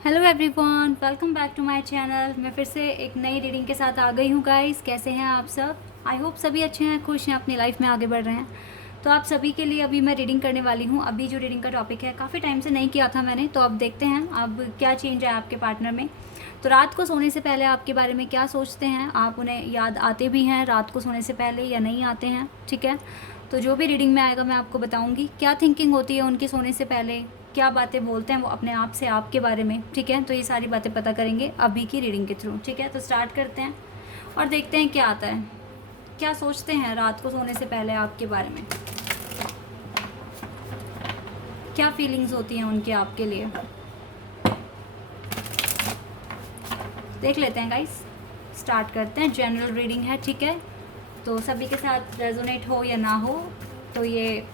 Hello everyone, welcome back to my channel. मैं फिर से एक नई रीडिंग के साथ आ गई हूँ गाइस। कैसे हैं आप सब? आई होप सभी अच्छे हैं, खुश हैं, अपनी लाइफ में आगे बढ़ रहे हैं। तो आप सभी के लिए अभी मैं रीडिंग करने वाली हूँ। अभी जो रीडिंग का टॉपिक है, काफ़ी टाइम से नहीं किया था मैंने, तो अब देखते हैं अब क्या चेंज है आपके पार्टनर में। तो रात को सोने से पहले आपके बारे में क्या सोचते हैं? आप उन्हें याद आते भी हैं रात को सोने से पहले या नहीं आते हैं? ठीक है, तो जो भी रीडिंग में आएगा मैं आपको बताऊंगी क्या थिंकिंग होती है उनकी सोने से पहले, क्या बातें बोलते हैं वो अपने आप से आपके बारे में। ठीक है, तो ये सारी बातें पता करेंगे अभी की रीडिंग के थ्रू। ठीक है, तो स्टार्ट करते हैं और देखते हैं क्या आता है। क्या सोचते हैं रात को सोने से पहले आपके बारे में, क्या फीलिंग्स होती हैं उनकी आपके लिए, देख लेते हैं गाइस। स्टार्ट करते हैं। जनरल रीडिंग है, ठीक है, तो सभी के साथ रेजोनेट हो या ना हो, तो ये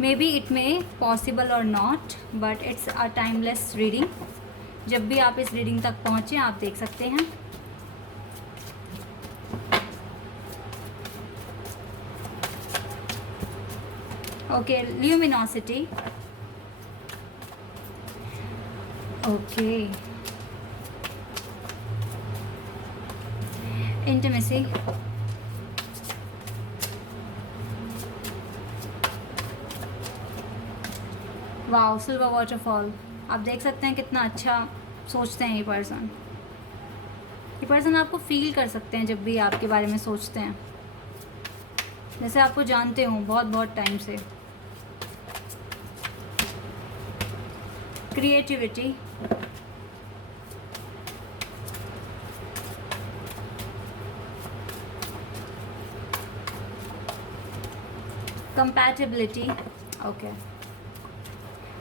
maybe it may possible और not, but it's a timeless reading. जब भी आप इस रीडिंग तक पहुँचें आप देख सकते हैं। Okay, luminosity. Okay, intimacy. Wow, silver waterfall. आप देख सकते हैं कितना अच्छा सोचते हैं ये पर्सन आपको फील कर सकते हैं जब भी आपके बारे में सोचते हैं, जैसे आपको जानते हो बहुत बहुत टाइम से। क्रिएटिविटी। कंपैटिबिलिटी। ओके,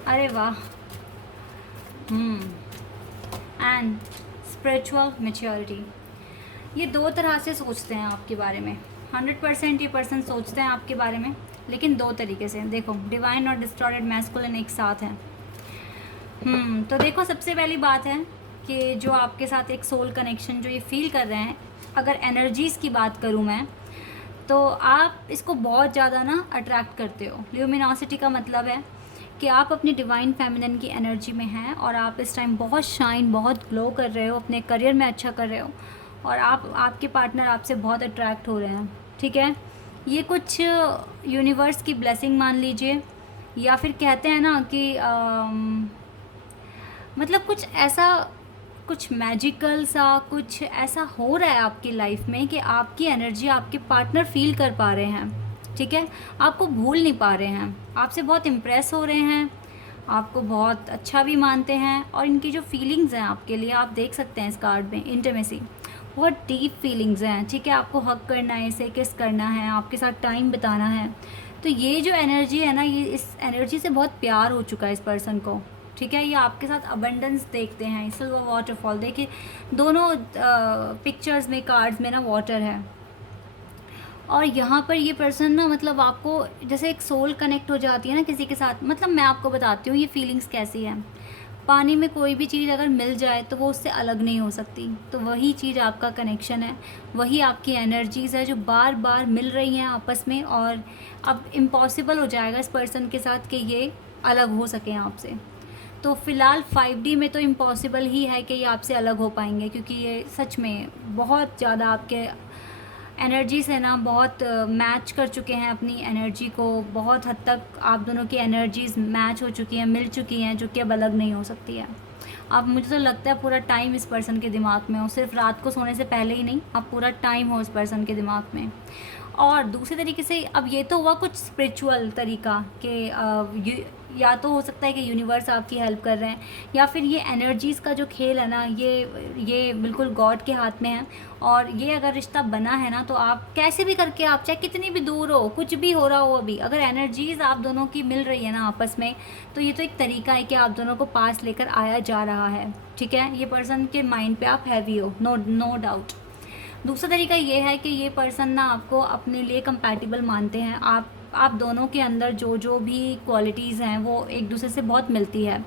अरे वाह। And spiritual maturity. ये दो तरह से सोचते हैं आपके बारे में। 100% ये पर्सन सोचते हैं आपके बारे में, लेकिन दो तरीके से। देखो, डिवाइन और डिस्टॉर्टेड मैस्कुलिन एक साथ हैं। तो देखो, सबसे पहली बात है कि जो आपके साथ एक सोल कनेक्शन जो ये फील कर रहे हैं, अगर एनर्जीज़ की बात करूँ मैं, तो आप इसको बहुत ज़्यादा ना अट्रैक्ट करते हो। ल्यूमिनोसिटी का मतलब है कि आप अपनी डिवाइन फेमिनिन की एनर्जी में हैं और आप इस टाइम बहुत शाइन, बहुत ग्लो कर रहे हो, अपने करियर में अच्छा कर रहे हो, और आपके पार्टनर आपसे बहुत अट्रैक्ट हो रहे हैं। ठीक है, ये कुछ यूनिवर्स की ब्लेसिंग मान लीजिए, या फिर कहते हैं ना कि मतलब कुछ ऐसा, कुछ मैजिकल सा कुछ ऐसा हो रहा है आपकी लाइफ में कि आपकी एनर्जी आपके पार्टनर फील कर पा रहे हैं। ठीक है, आपको भूल नहीं पा रहे हैं, आपसे बहुत इम्प्रेस हो रहे हैं, आपको बहुत अच्छा भी मानते हैं, और इनकी जो फीलिंग्स हैं आपके लिए, आप देख सकते हैं इस कार्ड में, इंटीमेसी। बहुत डीप फीलिंग्स हैं। ठीक है, आपको हक करना है, इसे किस करना है, आपके साथ टाइम बिताना है। तो ये जो एनर्जी है ना, ये इस एनर्जी से बहुत प्यार हो चुका है इस पर्सन को। ठीक है, ये आपके साथ अबंडेंस देखते हैं। सिल्वर वाटरफॉल देखिए, दोनों पिक्चर्स में, कार्ड्स में ना वाटर है, और यहाँ पर ये पर्सन ना, मतलब आपको जैसे एक सोल कनेक्ट हो जाती है ना किसी के साथ। मतलब मैं आपको बताती हूँ ये फीलिंग्स कैसी है। पानी में कोई भी चीज़ अगर मिल जाए तो वो उससे अलग नहीं हो सकती, तो वही चीज़ आपका कनेक्शन है, वही आपकी एनर्जीज़ है जो बार बार मिल रही हैं आपस में, और अब इम्पॉसिबल हो जाएगा इस पर्सन के साथ कि ये अलग हो सकें आपसे। तो फ़िलहाल 5D में तो इम्पॉसिबल ही है कि ये आपसे अलग हो पाएंगे, क्योंकि ये सच में बहुत ज़्यादा आपके एनर्जी से ना बहुत मैच कर चुके हैं अपनी एनर्जी को। बहुत हद तक आप दोनों की एनर्जीज़ मैच हो चुकी हैं, मिल चुकी हैं, जो कि अब अलग नहीं हो सकती है। अब मुझे तो लगता है पूरा टाइम इस पर्सन के दिमाग में हो, सिर्फ रात को सोने से पहले ही नहीं, अब पूरा टाइम हो इस पर्सन के दिमाग में। और दूसरे तरीके से, अब ये तो हुआ कुछ स्पिरिचुअल तरीका कि या तो हो सकता है कि यूनिवर्स आपकी हेल्प कर रहे हैं, या फिर ये एनर्जीज़ का जो खेल है ना, ये बिल्कुल गॉड के हाथ में है। और ये अगर रिश्ता बना है ना, तो आप कैसे भी करके, आप चाहे कितनी भी दूर हो, कुछ भी हो रहा हो, अभी अगर एनर्जीज़ आप दोनों की मिल रही है ना आपस में, तो ये तो एक तरीका है कि आप दोनों को पास लेकर आया जा रहा है। ठीक है, ये पर्सन के माइंड पे आप हैवी हो, नो डाउट। दूसरा तरीका ये है कि ये पर्सन ना आपको अपने लिए कंपैटिबल मानते हैं। आप दोनों के अंदर जो जो भी क्वालिटीज़ हैं वो एक दूसरे से बहुत मिलती है।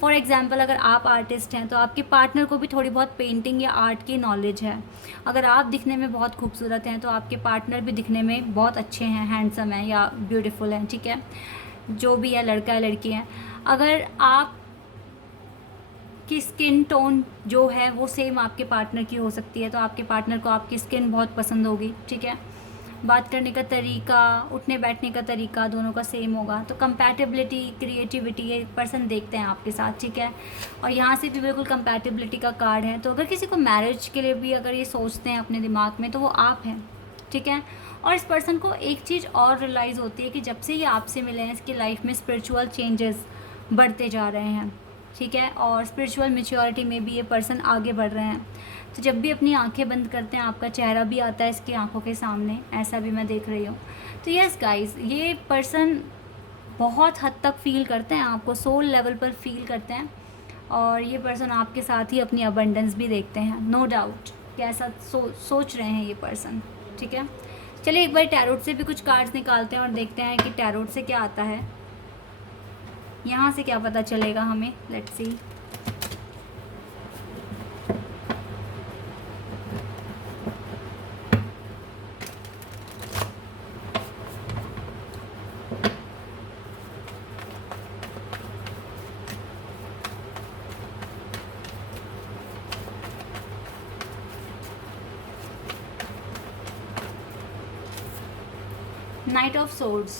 फॉर एग्ज़ाम्पल, अगर आप आर्टिस्ट हैं तो आपके पार्टनर को भी थोड़ी बहुत पेंटिंग या आर्ट की नॉलेज है। अगर आप दिखने में बहुत खूबसूरत हैं तो आपके पार्टनर भी दिखने में बहुत अच्छे हैं, हैंडसम हैं या ब्यूटीफुल हैं। ठीक है, जो भी है, लड़का है लड़की है। अगर आप आपकी स्किन टोन जो है वो सेम आपके पार्टनर की हो सकती है, तो आपके पार्टनर को आपकी स्किन बहुत पसंद होगी, ठीक है। बात करने का तरीका, उठने बैठने का तरीका दोनों का सेम होगा। तो कंपैटिबिलिटी, क्रिएटिविटी ये पर्सन देखते हैं आपके साथ, ठीक है। और यहाँ से भी बिल्कुल कंपैटिबिलिटी का कार्ड है। तो अगर किसी को मैरिज के लिए भी अगर ये सोचते हैं अपने दिमाग में, तो वो आप हैं, ठीक है। और इस पर्सन को एक चीज़ और रियलाइज़ होती है कि जब से ये आपसे मिले हैं, इसकी लाइफ में स्पिरिचुअल चेंजेस बढ़ते जा रहे हैं, ठीक है। और स्पिरिचुअल मैच्योरिटी में भी ये पर्सन आगे बढ़ रहे हैं। तो जब भी अपनी आंखें बंद करते हैं, आपका चेहरा भी आता है इसकी आंखों के सामने, ऐसा भी मैं देख रही हूँ। तो यस गाइस, ये पर्सन बहुत हद तक फील करते हैं आपको, सोल लेवल पर फील करते हैं। और ये पर्सन आपके साथ ही अपनी अबंडेंस भी देखते हैं, नो डाउट कि ऐसा सोच रहे हैं ये पर्सन, ठीक है। चलिए एक बार टैरोट से भी कुछ कार्ड्स निकालते हैं और देखते हैं कि टैरोट से क्या आता है, यहाँ से क्या पता चलेगा हमें। Let's see. Knight of Swords,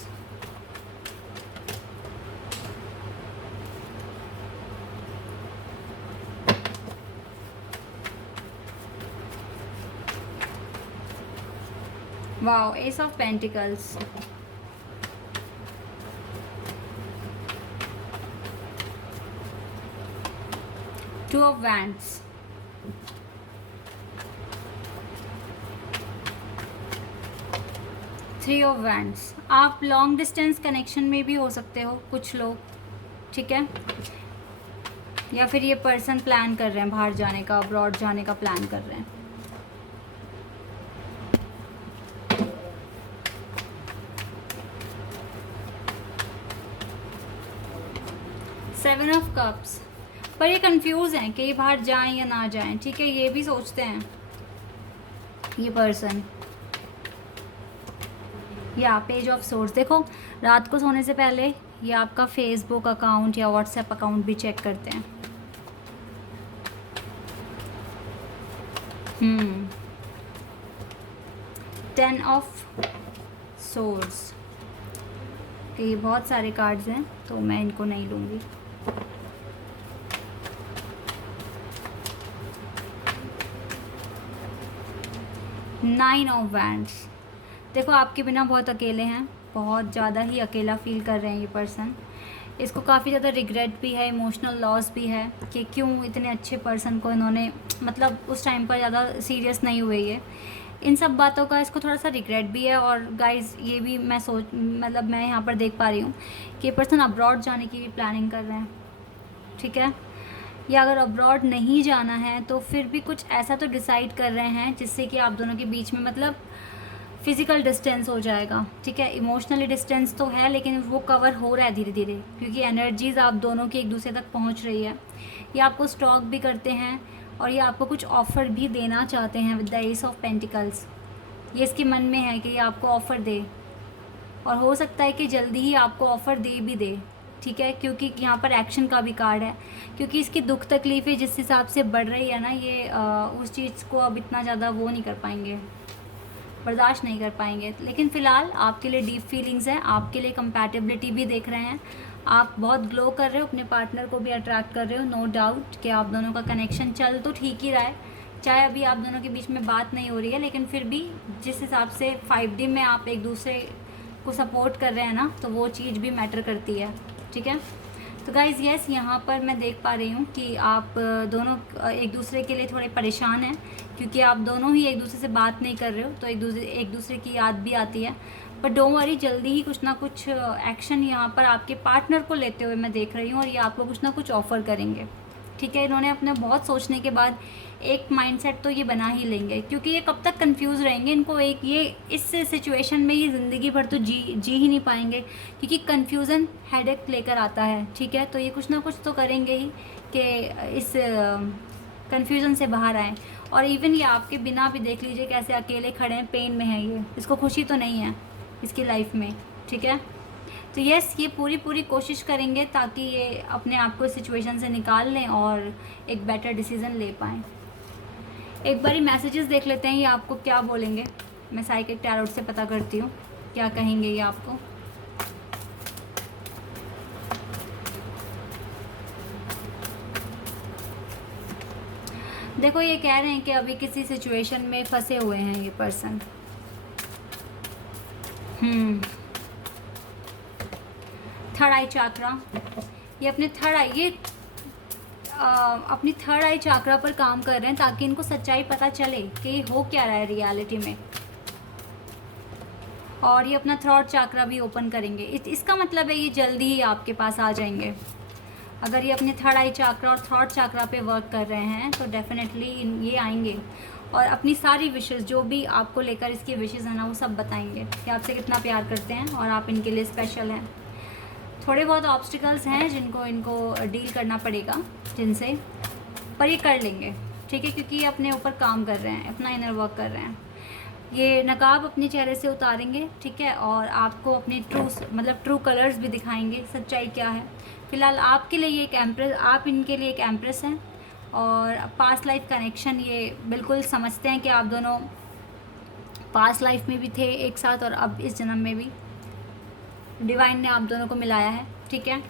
wow, Ace of Pentacles, Two of Wands, Three of Wands। आप लॉन्ग डिस्टेंस कनेक्शन में भी हो सकते हो कुछ लोग, ठीक है। या फिर ये पर्सन प्लान कर रहे हैं बाहर जाने का, अब्रॉड जाने का प्लान कर रहे हैं। सेवन ऑफ कप्स, पर ये कंफ्यूज हैं कि ये बाहर जाएं या ना जाएं, ठीक है। ये भी सोचते हैं ये पर्सन। या पेज ऑफ सोर्स, देखो रात को सोने से पहले ये आपका फेसबुक अकाउंट या व्हाट्सएप अकाउंट भी चेक करते हैं। 10 ऑफ सोर्स, ये बहुत सारे कार्ड्स हैं तो मैं इनको नहीं लूँगी। नाइन ऑफ वैंड्स, देखो आपके बिना बहुत अकेले हैं, बहुत ज़्यादा ही अकेला फील कर रहे हैं ये पर्सन। इसको काफ़ी ज़्यादा रिग्रेट भी है, इमोशनल लॉस भी है कि क्यों इतने अच्छे पर्सन को इन्होंने, मतलब उस टाइम पर ज़्यादा सीरियस नहीं हुए ये। इन सब बातों का इसको थोड़ा सा रिग्रेट भी है। और गाइस ये भी मैं मैं यहाँ पर देख पा रही हूँ कि ये पर्सन अब्रॉड जाने की भी प्लानिंग कर रहे हैं, ठीक है। या अगर अब्रॉड नहीं जाना है तो फिर भी कुछ ऐसा तो डिसाइड कर रहे हैं जिससे कि आप दोनों के बीच में मतलब फिज़िकल डिस्टेंस हो जाएगा, ठीक है। इमोशनली डिस्टेंस तो है लेकिन वो कवर हो रहा है धीरे धीरे, क्योंकि एनर्जीज़ आप दोनों की एक दूसरे तक पहुंच रही है। ये आपको स्टॉक भी करते हैं और ये आपको कुछ ऑफ़र भी देना चाहते हैं with the S of pentacles. ये इसके मन में है कि ये आपको ऑफ़र दे, और हो सकता है कि जल्दी ही आपको ऑफ़र दे भी दे, ठीक है। क्योंकि यहाँ पर एक्शन का भी कार्ड है, क्योंकि इसकी दुख तकलीफ़ें जिस हिसाब से बढ़ रही है ना, ये उस चीज़ को अब इतना ज़्यादा वो नहीं कर पाएंगे, बर्दाश्त नहीं कर पाएंगे। लेकिन फ़िलहाल आपके लिए डीप फीलिंग्स हैं, आपके लिए कंपैटिबिलिटी भी देख रहे हैं। आप बहुत ग्लो कर रहे हो, अपने पार्टनर को भी अट्रैक्ट कर रहे हो, नो डाउट कि आप दोनों का कनेक्शन चल तो ठीक ही रहा है। चाहे अभी आप दोनों के बीच में बात नहीं हो रही है, लेकिन फिर भी जिस हिसाब से 5D में आप एक दूसरे को सपोर्ट कर रहे हैं ना, तो वो चीज़ भी मैटर करती है, ठीक है। तो गाइज़ यस, यहाँ पर मैं देख पा रही हूँ कि आप दोनों एक दूसरे के लिए थोड़े परेशान हैं, क्योंकि आप दोनों ही एक दूसरे से बात नहीं कर रहे हो, तो एक दूसरे की याद भी आती है। बट डोंट वरी, जल्दी ही कुछ ना कुछ एक्शन यहाँ पर आपके पार्टनर को लेते हुए मैं देख रही हूँ, और ये आपको कुछ ना कुछ ऑफ़र करेंगे, ठीक है। इन्होंने अपने बहुत सोचने के बाद एक माइंडसेट तो ये बना ही लेंगे, क्योंकि ये कब तक कंफ्यूज रहेंगे। इनको एक ये इस सिचुएशन में ये ज़िंदगी भर तो जी ही नहीं पाएंगे, क्योंकि कन्फ्यूज़न हेडेक लेकर आता है, ठीक है। तो ये कुछ ना कुछ तो करेंगे ही कि इस कन्फ्यूज़न से बाहर आएँ। और इवन ये आपके बिना भी देख लीजिए कैसे अकेले खड़े हैं, पेन में है ये, इसको खुशी तो नहीं है इसकी लाइफ में, ठीक है। तो यस, ये पूरी कोशिश करेंगे ताकि ये अपने आप को इस सिचुएशन से निकाल लें और एक बेटर डिसीज़न ले पाएँ। एक बारी मैसेजेस देख लेते हैं ये आपको क्या बोलेंगे। मैं साइकिक टैरोट से पता करती हूँ क्या कहेंगे ये आपको। देखो, ये कह रहे हैं कि अभी किसी सिचुएशन में फंसे हुए हैं ये पर्सन। थर्ड आई चाक्रा, ये अपने अपनी थर्ड आई चाक्रा पर काम कर रहे हैं ताकि इनको सच्चाई पता चले कि ये हो क्या रहा है रियलिटी में। और ये अपना थ्रॉट चाक्रा भी ओपन करेंगे। इसका मतलब है ये जल्दी ही आपके पास आ जाएंगे। अगर ये अपने थर्ड आई चाक्रा और थ्रॉट चाक्रा पे वर्क कर रहे हैं तो डेफिनेटली ये आएंगे और अपनी सारी विशेस, जो भी आपको लेकर इसकी विशेस है ना, वो सब बताएंगे कि आपसे कितना प्यार करते हैं और आप इनके लिए स्पेशल हैं। थोड़े बहुत ऑब्स्टिकल्स हैं जिनको इनको डील करना पड़ेगा जिनसे, पर ये कर लेंगे, ठीक है, क्योंकि ये अपने ऊपर काम कर रहे हैं, अपना इनर वर्क कर रहे हैं। ये नकाब अपने चेहरे से उतारेंगे, ठीक है, और आपको अपने ट्रू कलर्स भी दिखाएंगे, सच्चाई क्या है। फ़िलहाल आपके लिए ये एक एम्प्रेस, आप इनके लिए एक एम्प्रेस हैं और पास्ट लाइफ कनेक्शन ये बिल्कुल समझते हैं कि आप दोनों पास्ट लाइफ में भी थे एक साथ और अब इस जन्म में भी डिवाइन ने आप दोनों को मिलाया है, ठीक है।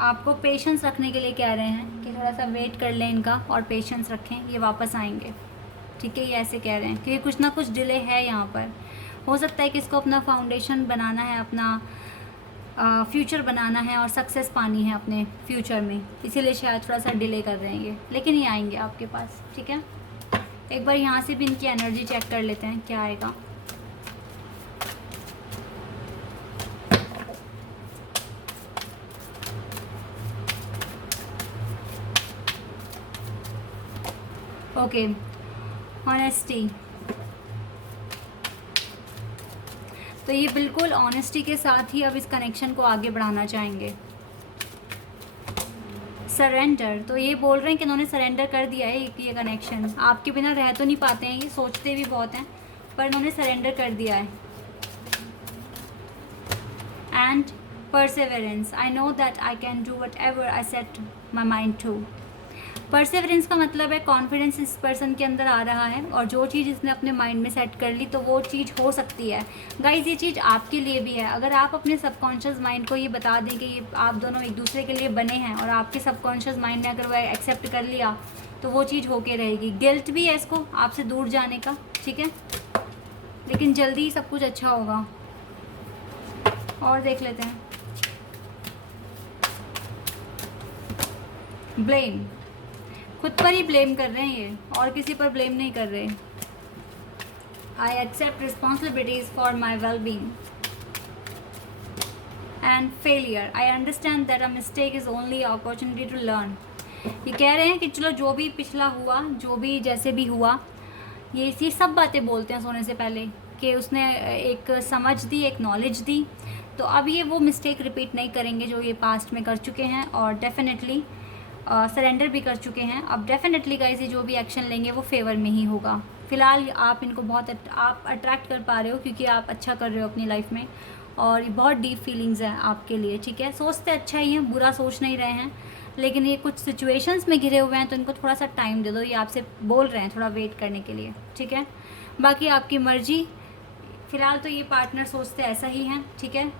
आपको पेशेंस रखने के लिए कह रहे हैं कि थोड़ा सा वेट कर लें इनका और पेशेंस रखें, ये वापस आएंगे, ठीक है। ये ऐसे कह रहे हैं कि कुछ ना कुछ डिले है यहाँ पर। हो सकता है कि इसको अपना फाउंडेशन बनाना है, अपना फ्यूचर बनाना है और सक्सेस पानी है अपने फ्यूचर में, इसीलिए शायद थोड़ा सा डिले कर रहे हैं ये, लेकिन ये आएंगे आपके पास, ठीक है। एक बार यहाँ से भी इनकी एनर्जी चेक कर लेते हैं क्या आएगा। Okay, honesty. तो ये बिल्कुल ऑनेस्टी के साथ ही अब इस कनेक्शन को आगे बढ़ाना चाहेंगे। सरेंडर, तो ये बोल रहे हैं कि इन्होंने सरेंडर कर दिया है ये कनेक्शन, आपके बिना रह तो नहीं पाते हैं, ये सोचते भी बहुत हैं, पर इन्होंने सरेंडर कर दिया है। And perseverance, I know that I can do whatever I set my mind to. Perseverance का मतलब है कॉन्फिडेंस इस पर्सन के अंदर आ रहा है और जो चीज़ इसने अपने माइंड में सेट कर ली तो वो चीज़ हो सकती है। गाइज, ये चीज़ आपके लिए भी है। अगर आप अपने सबकॉन्शियस माइंड को ये बता दें कि ये आप दोनों एक दूसरे के लिए बने हैं और आपके सबकॉन्शियस माइंड ने अगर वह एक्सेप्ट कर लिया तो वो चीज़ होके रहेगी। गिल्ट भी है इसको आपसे दूर जाने का, ठीक है, लेकिन जल्दी ही सब कुछ अच्छा होगा। और देख लेते हैं। ब्लेम, खुद पर ही ब्लेम कर रहे हैं ये, और किसी पर ब्लेम नहीं कर रहे। I accept responsibilities for my well being and failure. I understand that a mistake is only opportunity to learn. ये कह रहे हैं कि चलो जो भी पिछला हुआ, जो भी जैसे भी हुआ, ये सब बातें बोलते हैं सोने से पहले कि उसने एक समझ दी, एक नॉलेज दी, तो अब ये वो मिस्टेक रिपीट नहीं करेंगे जो ये पास्ट में कर चुके हैं और डेफिनेटली सरेंडर भी कर चुके हैं। अब डेफिनेटली गाइस ये जो भी एक्शन लेंगे वो फेवर में ही होगा। फ़िलहाल आप इनको बहुत आप अट्रैक्ट कर पा रहे हो क्योंकि आप अच्छा कर रहे हो अपनी लाइफ में और ये बहुत डीप फीलिंग्स हैं आपके लिए, ठीक है। सोचते अच्छा ही हैं, बुरा सोच नहीं रहे हैं, लेकिन ये कुछ सिचुएशंस में घिरे हुए हैं तो इनको थोड़ा सा टाइम दे दो। ये आपसे बोल रहे हैं थोड़ा वेट करने के लिए, ठीक है। बाकी आपकी मर्जी। फ़िलहाल तो ये पार्टनर सोचते ऐसा ही हैं, ठीक है।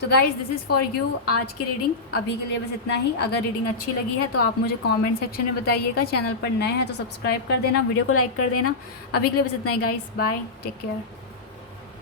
तो guys, this is for you आज की रीडिंग। अभी के लिए बस इतना ही। अगर रीडिंग अच्छी लगी है तो आप मुझे कमेंट सेक्शन में बताइएगा। चैनल पर नए हैं तो सब्सक्राइब कर देना, वीडियो को लाइक कर देना। अभी के लिए बस इतना ही गाइज़, बाय, टेक केयर।